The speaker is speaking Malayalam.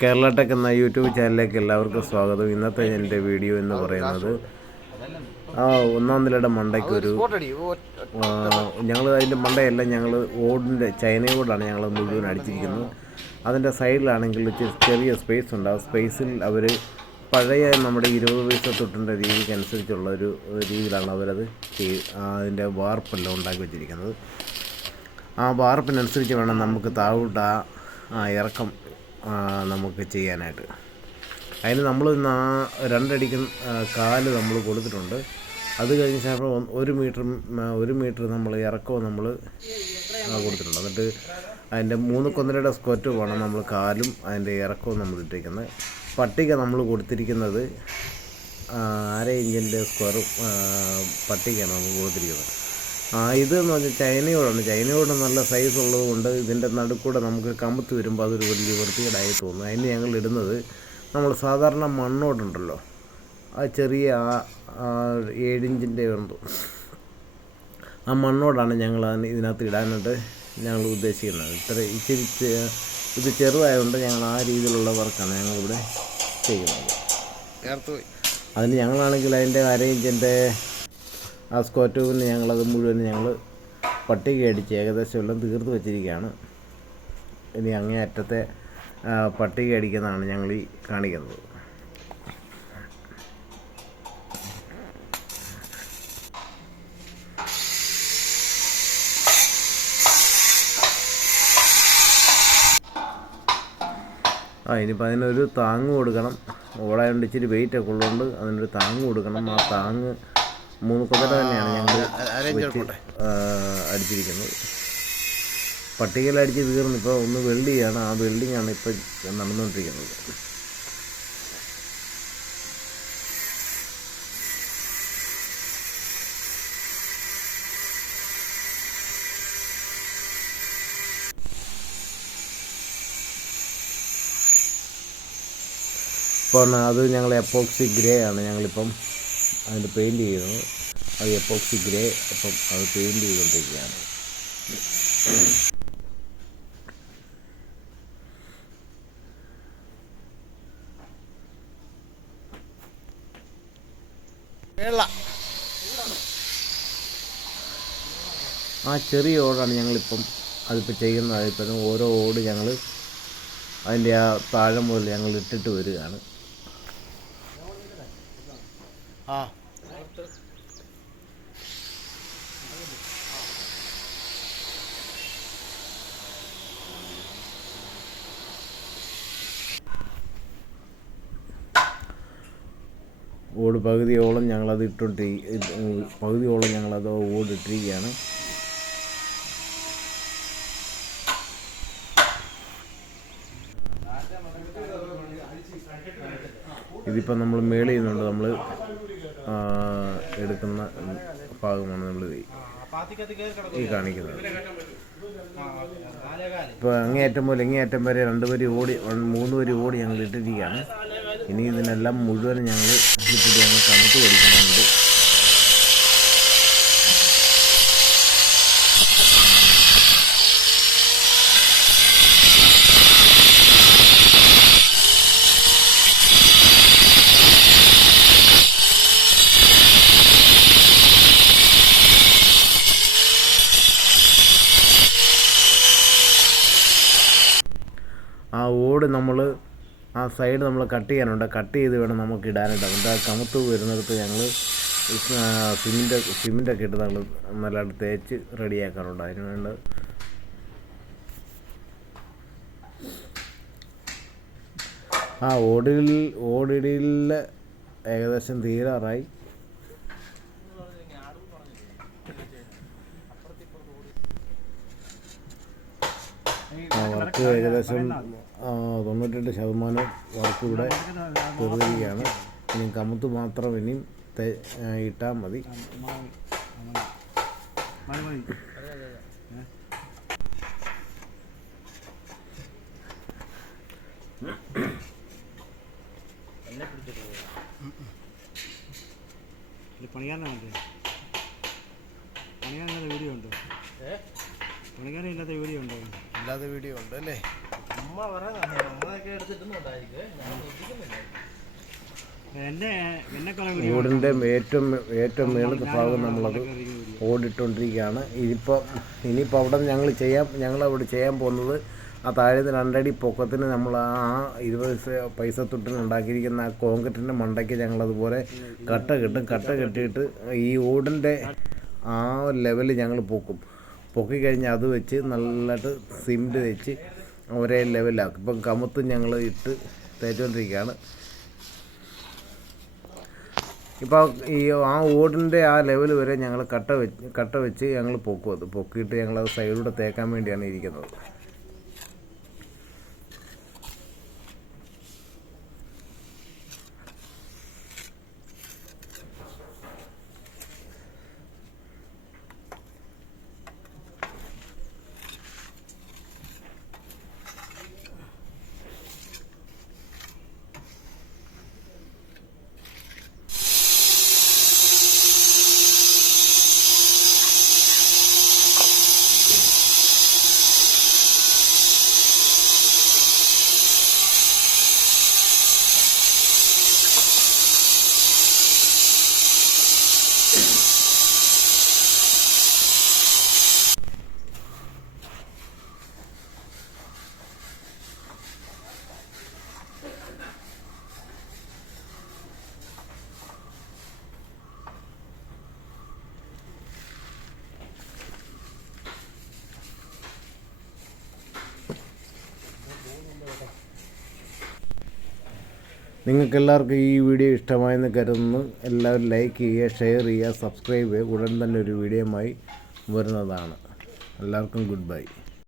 കേരള ടെക് എന്ന യൂട്യൂബ് ചാനലിലേക്ക് എല്ലാവർക്കും സ്വാഗതം. ഇന്നത്തെ എന്റെ വീഡിയോ എന്ന് പറയുന്നത് ആ ഒന്നാം നിലയുടെ മണ്ടയ്ക്ക് ഒരു ഞങ്ങൾ അതിന്റെ മണ്ടയല്ല ഞങ്ങൾ ഓടിന്റെ ചൈന ഓടാണ് ഞങ്ങൾ മുഴുവൻ അടിച്ചിരിക്കുന്നത്. അതിന്റെ സൈഡിലാണെങ്കിൽ ചെറിയ സ്പേസ് ഉണ്ട്. ആ സ്പേസിൽ അവർ പഴയ നമ്മുടെ ഇരുപത് പൈസ തൊട്ടിന്റെ രീതിക്ക് അനുസരിച്ചുള്ള ഒരു രീതിയിലാണ് അവരത് അതിന്റെ വാർപ്പെല്ലാം ഉണ്ടാക്കി വെച്ചിരിക്കുന്നത്. ആ വാർപ്പിനനുസരിച്ച് വേണം നമുക്ക് താഴോട്ട് ആ ഇറക്കം നമുക്ക് ചെയ്യാനായിട്ട്. അതിന് നമ്മൾ നാ രണ്ടടിക്ക് കാൽ നമ്മൾ കൊടുത്തിട്ടുണ്ട്. അത് കഴിഞ്ഞ ശേഷം ഒരു മീറ്റർ ഒരു മീറ്റർ നമ്മൾ ഇറക്കവും നമ്മൾ കൊടുത്തിട്ടുണ്ട്. എന്നിട്ട് അതിന്റെ മൂന്ന് കൊന്നരയുടെ വേണം നമ്മൾ കാലും അതിന്റെ ഇറക്കവും നമ്മൾ ഇട്ടിരിക്കുന്നത്. പട്ടിക നമ്മൾ കൊടുത്തിരിക്കുന്നത് അര ഇഞ്ചിന്റെ സ്ക്വയറും പട്ടികയാണ് നമ്മൾ കൊടുത്തിരിക്കുന്നത്. ഇതെന്ന് പറഞ്ഞാൽ ചൈനയോടാണ്. ചൈനയോട് നല്ല സൈസ് ഉള്ളത് കൊണ്ട് ഇതിന്റെ നടുക്കൂടെ നമുക്ക് കമ്പത്ത് വരുമ്പോൾ അതൊരു വലിയ വൃത്തികേടായി തോന്നും. അതിന് ഞങ്ങൾ ഇടുന്നത് നമ്മൾ സാധാരണ മണ്ണോടുണ്ടല്ലോ. ആ ചെറിയ ആ ഏഴിഞ്ചിന്റെ ഉണ്ട് ആ മണ്ണോടാണ് ഞങ്ങൾ അതിന് ഇതിനകത്ത് ഇടാനായിട്ട് ഞങ്ങൾ ഉദ്ദേശിക്കുന്നത്. ഇത്ര ഇച്ചിരി ഇത് ചെറുതായതുകൊണ്ട് ഞങ്ങൾ ആ രീതിയിലുള്ള വർക്കാണ് ഞങ്ങളിവിടെ ചെയ്യുന്നത്. അതിന് ഞങ്ങളാണെങ്കിൽ അതിന്റെ അര ഇഞ്ചിന്റെ ആ സ്കോറ്റോവിന് ഞങ്ങളത് മുഴുവൻ ഞങ്ങൾ പട്ടിക അടിച്ച് ഏകദേശം എല്ലാം തീർത്ത് വെച്ചിരിക്കുകയാണ്. ഇനി അങ്ങേ അറ്റത്തെ പട്ടിക അടിക്കുന്നതാണ് ഞങ്ങൾ ഈ കാണിക്കുന്നത്. ആ ഇനിയിപ്പോൾ അതിനൊരു താങ്ങ് കൊടുക്കണം. ഓടായതുകൊണ്ട് ഇച്ചിരി വെയിറ്റ് ഒക്കെ ഉള്ളതുകൊണ്ട് അതിനൊരു താങ്ങ് കൊടുക്കണം. ആ താങ്ങ് മൂന്ന് കുതിര തന്നെയാണ് ഞങ്ങൾ അടിച്ചിരിക്കുന്നത്. പട്ടികയിൽ അടിച്ച് തീർന്നു ഇപ്പോൾ ഒന്ന് വെൽഡിയാണ് ആ വെൽഡിങ് ആണ് ഇപ്പോൾ നടന്നുകൊണ്ടിരിക്കുന്നത് അപ്പോൾ അത് ഞങ്ങൾ എപ്പോക്സി ഗ്രേ ആണ്. ഞങ്ങളിപ്പം അതിന്റെ പെയിന്റ് ചെയ്യുന്നു അത് എപ്പോക്സി ഗ്രേ അപ്പം അത് പെയിന്റ് ചെയ്തുകൊണ്ടിരിക്കുകയാണ്. ആ ചെറിയ ഓടാണ് ഞങ്ങളിപ്പം അതിപ്പോൾ ചെയ്യുന്നത്. ഇപ്പം ഓരോ ഓട് ഞങ്ങൾ അതിന്റെ ആ താഴെ മുതൽ ഞങ്ങൾ ഇട്ടിട്ട് വരികയാണ്. ആ. ഓട് പകുതിയോളം ഞങ്ങളത് ഇട്ടോണ്ട് പകുതിയോളം ഞങ്ങളത് ഓടിട്ടിരിക്കുകയാണ്. ഇതിപ്പോൾ നമ്മൾ മേളിൽ ചെയ്യുന്നുണ്ട് നമ്മൾ എടുക്കുന്ന ഭാഗമാണ് നമ്മൾ ഈ കാണിക്കുന്നത്. ഇപ്പോൾ അങ്ങേയറ്റം മുതൽ ഇങ്ങേയറ്റം വരെ രണ്ട് വരി ഓടി മൂന്ന് വരി ഓടി ഞങ്ങൾ ഇട്ടിരിക്കുകയാണ്. ഇനി ഇതിനെല്ലാം മുഴുവൻ ഞങ്ങൾ ഇട്ടിട്ട് കണക്ക് പഠിക്കുന്നുണ്ട് ആ ഓട് നമ്മൾ ആ സൈഡ് നമ്മൾ കട്ട് ചെയ്യാനുണ്ട്. കട്ട് ചെയ്ത് വേണം നമുക്ക് ഇടാനായിട്ട്. അതിന്റെ കമുത്ത് വരുന്നിടത്ത് ഞങ്ങൾ സിമെന്റ് സിമെന്റൊക്കെ ഇട്ട് നമ്മൾ നല്ലതായിട്ട് തേച്ച് റെഡിയാക്കാറുണ്ട്. അതിന് വേണ്ട ആ ഓടിൽ ഓടിടിയിൽ ഏകദേശം തീരാറായി. വർക്ക് ഏകദേശം തൊണ്ണൂറ്റെട്ട് ശതമാനം വർക്ക് ഇവിടെ തീർന്നിരിക്കുകയാണ് ഇനി കമുത്ത് മാത്രം ഇനിയും ഇട്ടാൽ മതി. പണിക്കാരനെ വേണ്ടേ പണിക്കാരനല്ലാത്ത വീഡിയോ ഉണ്ടോ? പണിക്കാരൻ ഇല്ലാത്ത വീഡിയോ ഉണ്ടോ? അല്ലാതെ വീഡിയോ ഉണ്ട് അല്ലേ? അമ്മ എന്നെ എന്നെ ഓടിന്റെ ഏറ്റവും ഏറ്റവും മേളത്തെ ഭാഗം നമ്മളത് ഓടിട്ടുകൊണ്ടിരിക്കുകയാണ് ഇതിപ്പോൾ ഇനിയിപ്പോൾ അവിടെ ഞങ്ങൾ ചെയ്യാൻ ഞങ്ങൾ അവിടെ ചെയ്യാൻ പോകുന്നത് ആ താഴെ രണ്ടടി പൊക്കത്തിന് നമ്മൾ ആ ഇരുപത് പൈസ പൈസ തൊട്ടിന് ഉണ്ടാക്കിയിരിക്കുന്ന ആ കോൺക്രീറ്റിന്റെ മണ്ടയ്ക്ക് ഞങ്ങളതുപോലെ കട്ട കെട്ടും കട്ട കെട്ടിയിട്ട് ഈ ഓടിന്റെ ആ ലെവൽ ഞങ്ങൾ പൊക്കും. പൊക്കി കഴിഞ്ഞാൽ അത് വെച്ച് നല്ലതായിട്ട് സിമെന്റ് വെച്ച് ഒരേ ലെവലാക്കും ഇപ്പം കമുത്തും ഞങ്ങൾ ഇട്ട് തേച്ചുകൊണ്ടിരിക്കുകയാണ് ഇപ്പോൾ ഈ ആ ഓടിന്റെ ആ ലെവൽ വരെ ഞങ്ങൾ കട്ട വെച്ച് കട്ട വെച്ച് ഞങ്ങൾ പൊക്കും അത്. പൊക്കിയിട്ട് ഞങ്ങൾ അത് സൈഡിലൂടെ തേക്കാൻ വേണ്ടിയാണ് ഇരിക്കുന്നത്. നിങ്ങൾക്ക് എല്ലാവർക്കും ഈ വീഡിയോ ഇഷ്ടമായെന്ന് കരുതുന്നു. എല്ലാവരും ലൈക്ക് ചെയ്യുക ഷെയർ ചെയ്യുക സബ്സ്ക്രൈബ് ചെയ്യുക. ഉടൻ തന്നെ ഒരു വീഡിയോയുമായി വരുന്നതാണ്. എല്ലാവർക്കും ഗുഡ് ബൈ